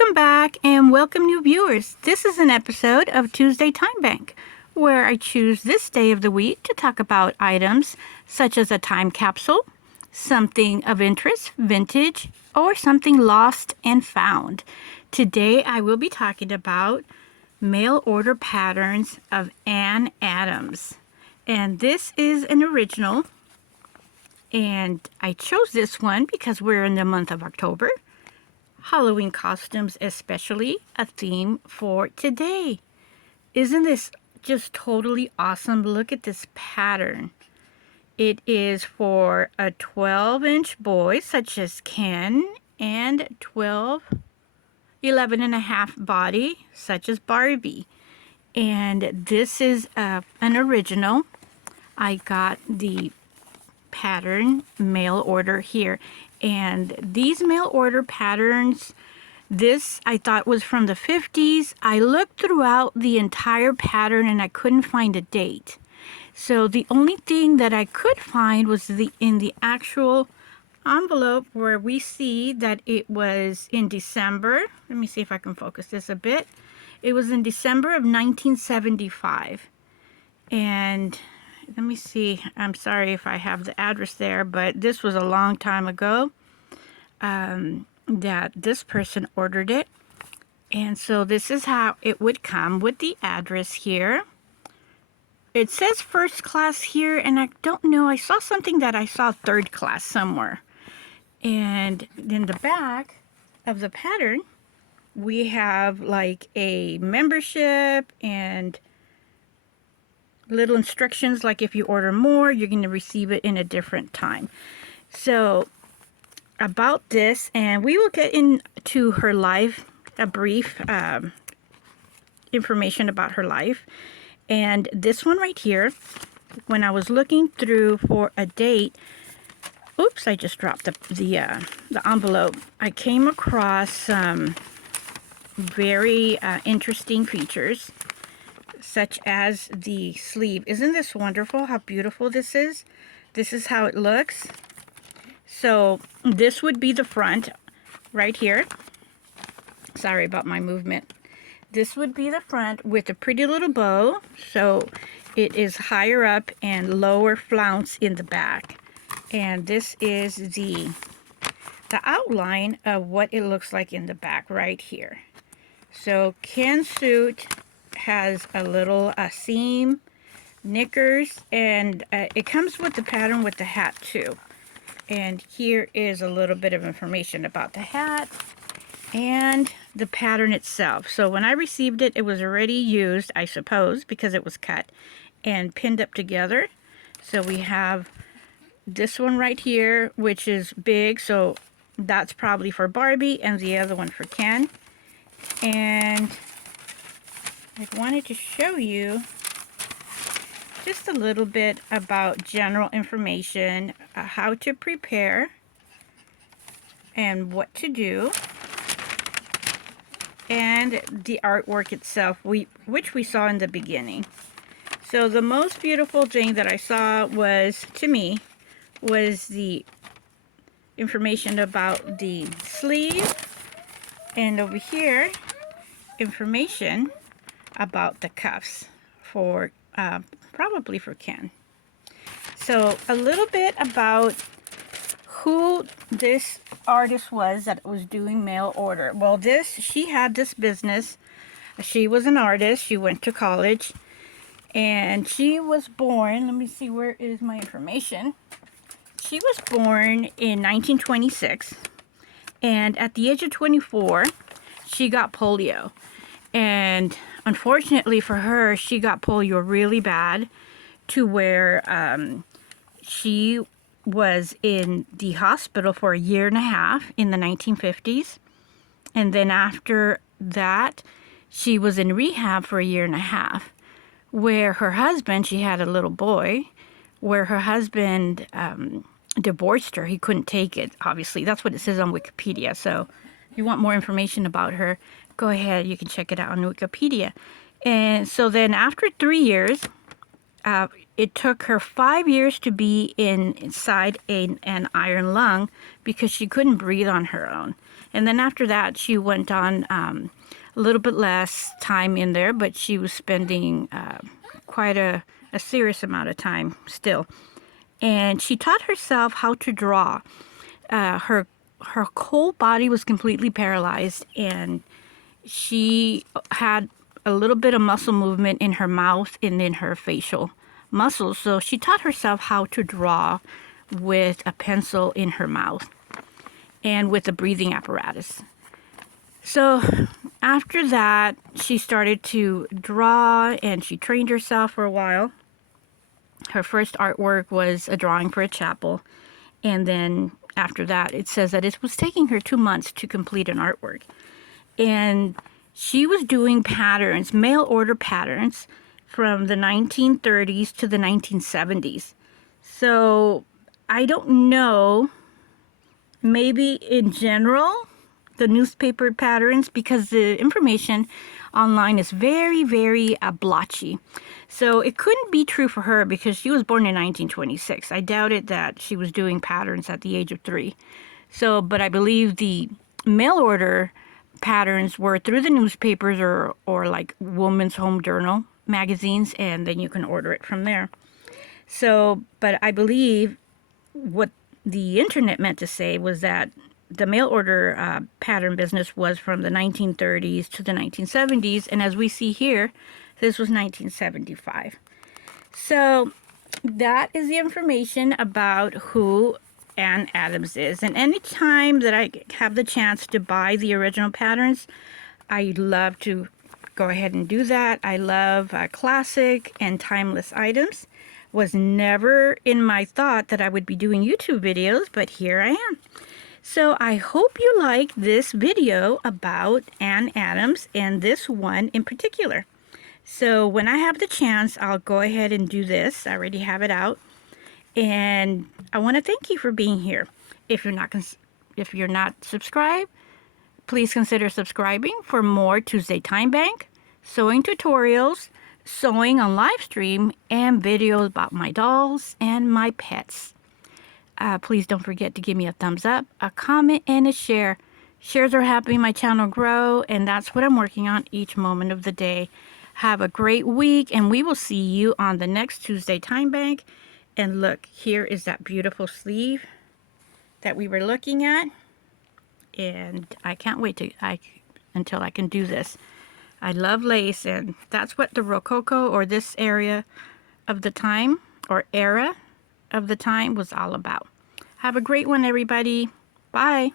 Welcome back and welcome new viewers. This is an episode of Tuesday Time Bank, where I choose this day of the week to talk about items such as a time capsule, something of interest, vintage, or something lost and found. Today I will be talking about mail order patterns of Ann Adams. And this is an original, and I chose this one because we're in the month of October. Halloween costumes especially a theme for today. Isn't this just totally awesome? Look at this pattern. It is for a 12-inch boy such as Ken and 11 and a half body such as Barbie. And this is an original. I got the pattern mail order here, and these mail order patterns, this I thought was from the 50s. I looked throughout the entire pattern and I couldn't find a date, so the only thing that I could find was in the actual envelope, where we see that it was in December. Let me see if I can focus this a bit. It was in December of 1975, and let me see, I'm sorry if I have the address there, but this was a long time ago that this person ordered it. And so this is how it would come with the address here. It says first class here, and I don't know, I saw something that I saw third class somewhere. And in the back of the pattern, we have like a membership and little instructions, like if you order more, you're going to receive it in a different time. So about this, and we will get into her life, a brief information about her life. And this one right here, when I was looking through for a date, oops, I just dropped the envelope. I came across some very interesting features, such as the sleeve. Isn't this wonderful how beautiful this is? This is how it looks. So this would be the front right here. Sorry about my movement. This would be the front with a pretty little bow. So it is higher up and lower flounce in the back. And this is the outline of what it looks like in the back right here. So Ken's suit has a little seam, knickers, and it comes with the pattern with the hat too. And here is a little bit of information about the hat and the pattern itself. So when I received it, it was already used, I suppose, because it was cut and pinned up together. So we have this one right here, which is big, so that's probably for Barbie, and the other one for Ken. And I wanted to show you just a little bit about general information, how to prepare and what to do, and the artwork itself, which we saw in the beginning. So the most beautiful thing that I saw was, to me, was the information about the sleeve, and over here, information about the cuffs for probably for Ken. So a little bit about who this artist was that was doing mail order. Well, she had this business. She was an artist. She went to college, and she was born, let me see, where is my information? She was born in 1926, and at the age of 24, she got polio. And unfortunately for her, she got polio really bad, to where she was in the hospital for a year and a half in the 1950s. And then after that, she was in rehab for a year and a half, where her husband, she had a little boy, where her husband divorced her. He couldn't take it, obviously. That's what it says on Wikipedia. So if you want more information about her, go ahead, you can check it out on Wikipedia. And so then after 3 years, it took her 5 years to be inside an iron lung, because she couldn't breathe on her own. And then after that, she went on a little bit less time in there, but she was spending quite a serious amount of time still. And she taught herself how to draw. Her whole body was completely paralyzed, and she had a little bit of muscle movement in her mouth and in her facial muscles. So she taught herself how to draw with a pencil in her mouth and with a breathing apparatus. So after that, she started to draw, and she trained herself for a while. Her first artwork was a drawing for a chapel, and then after that, it says that it was taking her 2 months to complete an artwork. And she was doing patterns, mail order patterns, from the 1930s to the 1970s. So I don't know, maybe in general, the newspaper patterns, because the information online is very, very blotchy. So it couldn't be true for her because she was born in 1926. I doubted that she was doing patterns at the age of 3. So, but I believe the mail order patterns were through the newspapers or like Woman's Home Journal magazines, and then you can order it from there. So, but I believe what the internet meant to say was that the mail order pattern business was from the 1930s to the 1970s, and as we see here, this was 1975. So that is the information about who Ann Adams is. And anytime that I have the chance to buy the original patterns, I love to go ahead and do that. I love classic and timeless items. Was never in my thought that I would be doing YouTube videos, but here I am. So I hope you like this video about Ann Adams, and this one in particular. So when I have the chance, I'll go ahead and do this. I already have it out. And I want to thank you for being here. If you're not subscribed, please consider subscribing for more Tuesday Time Bank, sewing tutorials, sewing on live stream, and videos about my dolls and my pets. Please don't forget to give me a thumbs up, a comment, and a share. Shares are helping my channel grow, and that's what I'm working on each moment of the day. Have a great week, and we will see you on the next Tuesday Time Bank. And look, here is that beautiful sleeve that we were looking at. And I can't wait until I can do this. I love lace, and that's what the Rococo, or this area of the time, or era of the time, was all about. Have a great one, everybody. Bye.